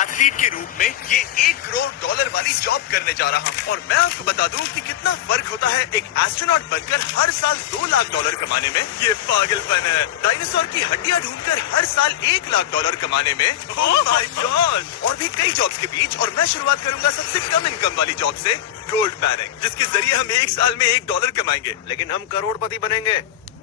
Athlete के रूप में ये $1 करोड़ वाली जॉब करने जा रहा हूँ। और मैं आपको बता दूं कि कितना फर्क होता है एक एस्ट्रोनॉट बनकर हर साल $2 लाख कमाने में। ये पागलपन है। डायनासोर की हड्डियां ढूंढकर हर साल $1 लाख कमाने में। Oh my God. और भी कई जॉब्स के बीच, और मैं शुरुआत करूंगा सबसे कम इनकम वाली जॉब से, गोल्ड पैनिंग, जिसके जरिए हम एक साल में $1 कमाएंगे। लेकिन हम करोड़पति बनेंगे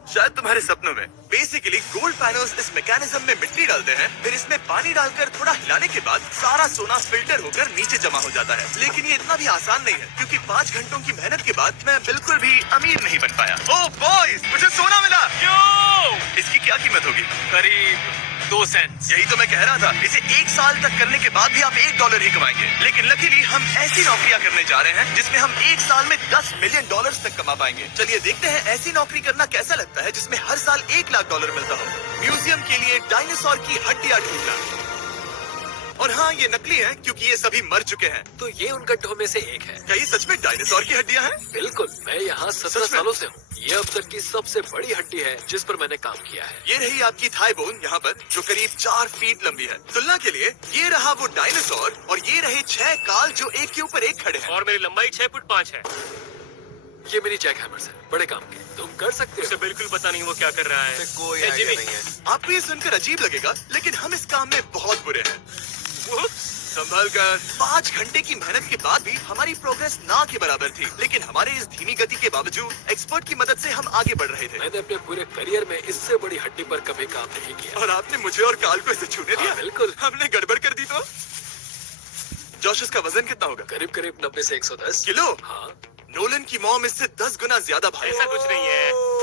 शायद तुम्हारे सपनों में। बेसिकली गोल्ड पैनल्स इस मैकेनिज्म में मिट्टी डालते हैं, फिर इसमें पानी डालकर थोड़ा हिलाने के बाद सारा सोना फिल्टर होकर नीचे जमा हो जाता है। लेकिन ये इतना भी आसान नहीं है, क्योंकि 5 घंटों की मेहनत के बाद मैं बिल्कुल भी अमीर नहीं बन पाया। ओह बॉयज, मुझे सोना मिला। क्यों? इसकी क्या कीमत होगी? करीब 2 सेंट। यही तो मैं कह रहा था। इसे 1 साल तक करने के बाद भी आप $1 ही कमाएंगे। लेकिन लकीली हम ऐसी नौकरियां करने जा रहे हैं जिसमें हम 1 साल में $10 मिलियन तक कमा पाएंगे। चलिए देखते हैं ऐसी नौकरी करना कैसा लगता है जिसमें हर साल $1 लाख मिलता हो। म्यूजियम के लिए डायनासोर की हड्डियां ढूंढना। और हाँ, ये नकली है क्योंकि ये सभी मर चुके हैं। तो ये उन गड्ढों में से एक है। क्या ये सच में डायनासोर की हड्डियां हैं? बिल्कुल, मैं यहाँ 17 सच में? सालों से हूँ। ये अब तक की सबसे बड़ी हड्डी है जिस पर मैंने काम किया है। ये रही आपकी थाई बोन यहाँ पर, जो करीब 4 फीट लंबी है। तुलना के लिए ये रहा वो डायनासोर, और ये रहे 6 काल जो एक के ऊपर एक खड़े हैं। और मेरी लंबाई 6 फुट 5 है। ये मेरी जैक हैमर्स है, बड़े काम के। तुम कर सकते उसे हो। बिल्कुल पता नहीं वो क्या कर रहा है। कोई ए, आइडिया जिमी, नहीं है। आपको ये सुनकर अजीब लगेगा, लेकिन हम इस काम में बहुत बुरे हैं। संभल कर। 5 घंटे की मेहनत के बाद भी हमारी प्रोग्रेस ना के बराबर थी। लेकिन हमारे इस धीमी गति के बावजूद एक्सपर्ट की मदद से हम आगे बढ़ रहे थे। मैंने अपने पूरे करियर में इससे बड़ी हड्डी पर कभी काम नहीं किया। और आपने मुझे और काल को इसे छूने दिया? हाँ, बिल्कुल। हमने गड़बड़ कर दी तो? जोश, इसका वजन कितना होगा? करीब करीब 90 से 110 किलो? हाँ। नोलन की मॉम इससे 10 गुना ज्यादा भारी ऐसा है। कुछ नहीं है।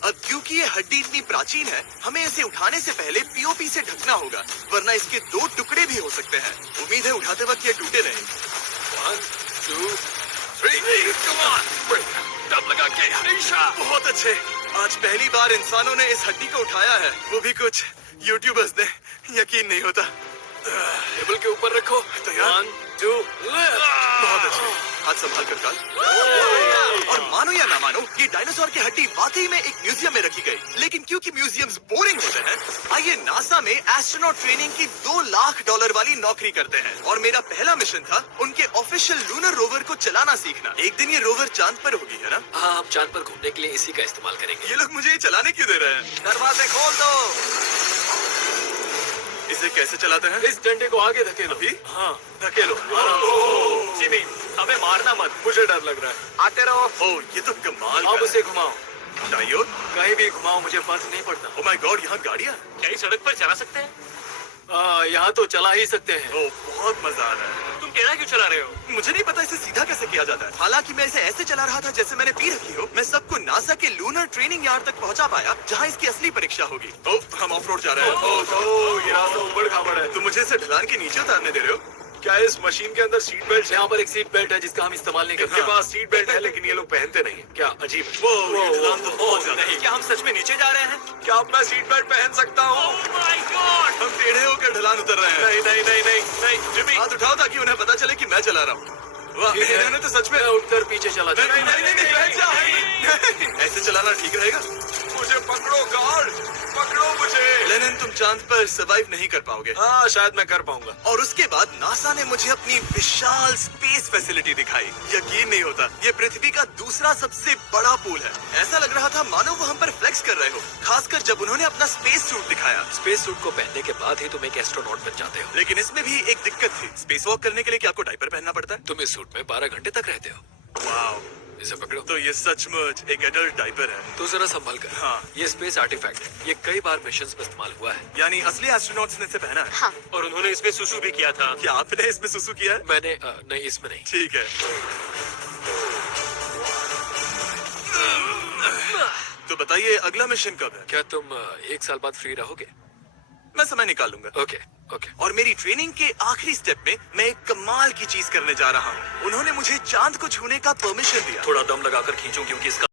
अब क्योंकि ये हड्डी इतनी प्राचीन है, हमें इसे उठाने से पहले पीओपी से ढकना होगा, वरना इसके 2 टुकड़े भी हो सकते हैं। उम्मीद है उठाते वक्त ये टूटे नहीं। 1 2 3 कम ऑन, दम लगा के हमेशा। बहुत अच्छे। आज पहली बार इंसानों ने इस हड्डी को उठाया है, वो भी कुछ यूट्यूबर्स ने। यकीन नहीं होता। टेबल के ऊपर रखो। तैयार? 1 2 बहुत अच्छे। हाथ संभाल कर काल। और मानो या ना मानो, ये डायनासोर की हड्डी वाकई में एक म्यूजियम में रखी गई। लेकिन क्योंकि म्यूजियम्स बोरिंग होते हैं, आइए नासा में एस्ट्रोनॉट ट्रेनिंग की $2 लाख वाली नौकरी करते हैं। और मेरा पहला मिशन था उनके ऑफिशियल लूनर रोवर को चलाना सीखना। एक दिन ये रोवर चांद पर होगी, है ना? हाँ, हम चांद पर घूमने के लिए इसी का इस्तेमाल करेंगे। ये लोग मुझे ये चलाने क्यों दे रहे हैं? दरवाजे खोल दो। इसे कैसे चलाते हैं? इस डंडे को आगे धकेलो। अभी? हाँ, धकेलो। जिमी, हमें मारना मत। मुझे डर लग रहा है। आते रहो। ओह, ये तो कमाल अब का उसे घुमाओ। है। दाईं ओर? कहीं भी घुमाओ, मुझे फर्क नहीं पड़ता। ओह माय गॉड, यहाँ गाड़ियाँ? क्या इस सड़क पर चला सकते हैं? यहाँ तो चला ही सकते हैं। ओह, बहुत मजा आ रहा है। तुम टेढ़ा क्यों चला रहे हो? मुझे नहीं पता इसे सीधा कैसे किया जाता है। हालांकि मैं इसे ऐसे चला रहा था जैसे मैंने पी रखी हो। मैं सबको नासा के लूनर ट्रेनिंग यार्ड तक पहुंचा पाया, जहां इसकी असली परीक्षा होगी। ओह, हम ऑफ रोड जा रहे हैं। ओह, ये रास्ता ऊबड़ खाबड़ है। तुम मुझे इसे ढलान के नीचे उतारने दे रहे हो? क्या इस मशीन के अंदर सीट बेल्ट? यहाँ पर एक सीट बेल्ट है जिसका हम इस्तेमाल नहीं करते। इनके पास सीट बेल्ट है लेकिन ये लोग पहनते नहीं। क्या अजीब है। ओह, ये ढलान तो बहुत ज्यादा है। क्या हम सच में नीचे जा रहे हैं? क्या अब मैं सीट बेल्ट पहन सकता हूँ? Oh my God! हम टेढ़े होकर ढलान उतर रहे हैं। नहीं नहीं नहीं नहीं नहीं। जिमी, हाथ उठाओ ताकि उन्हें पता चले कि मैं चला रहा हूँ। वाह, ठीक है। इन्होंने तो सच में। मैं उठकर पीछे चला नहीं जाऊँ। नहीं नहीं नहीं, बैठ जा। नहीं, ऐसे चलाना ठीक रहेगा? मुझे पकड़ो गार्ड, पकड़ो मुझे। लेनिन, तुम चांद पर सर्वाइव नहीं कर पाओगे। हाँ, शायद मैं कर पाऊंगा। और उसके बाद नासा ने मुझे अपनी विशाल स्पेस फैसिलिटी दिखाई। यकीन नहीं होता, ये पृथ्वी का दूसरा सबसे बड़ा पूल है। ऐसा लग रहा था मानो वो हम पर फ्लेक्स कर रहे हो, खासकर जब उन्होंने अपना स्पेस सूट दिखाया। स्पेस सूट को पहनने के बाद ही तुम एक एस्ट्रोनॉट बन जाते हो। लेकिन इसमें भी एक दिक्कत थी। स्पेस वॉक करने के लिए क्या आपको डायपर पहनना पड़ता है? तुम इस सूट में 12 घंटे तक रहते हो। वाओ, इसे पकड़ो। तो ये सचमुच एक एडल्ट डायपर है। तो जरा संभल कर। हाँ। ये स्पेस आर्टिफैक्ट है। ये कई बार मिशंस में इस्तेमाल हुआ है। यानी असली एस्ट्रोनॉट्स ने इसे पहना है? हाँ। और उन्होंने इसमें सुसु भी किया था। क्या आपने इसमें सुसु किया है? मैंने नहीं, इसमें नहीं। ठीक है। तो बताइए अगला मिशन कब है? क्या तुम 1 साल बाद फ्री रहोगे? मैं समय निकाल लूंगा। Okay okay. और मेरी ट्रेनिंग के आखिरी स्टेप में मैं एक कमाल की चीज करने जा रहा हूँ। उन्होंने मुझे चांद को छूने का परमिशन दिया। थोड़ा दम लगाकर खींचो क्योंकि इसका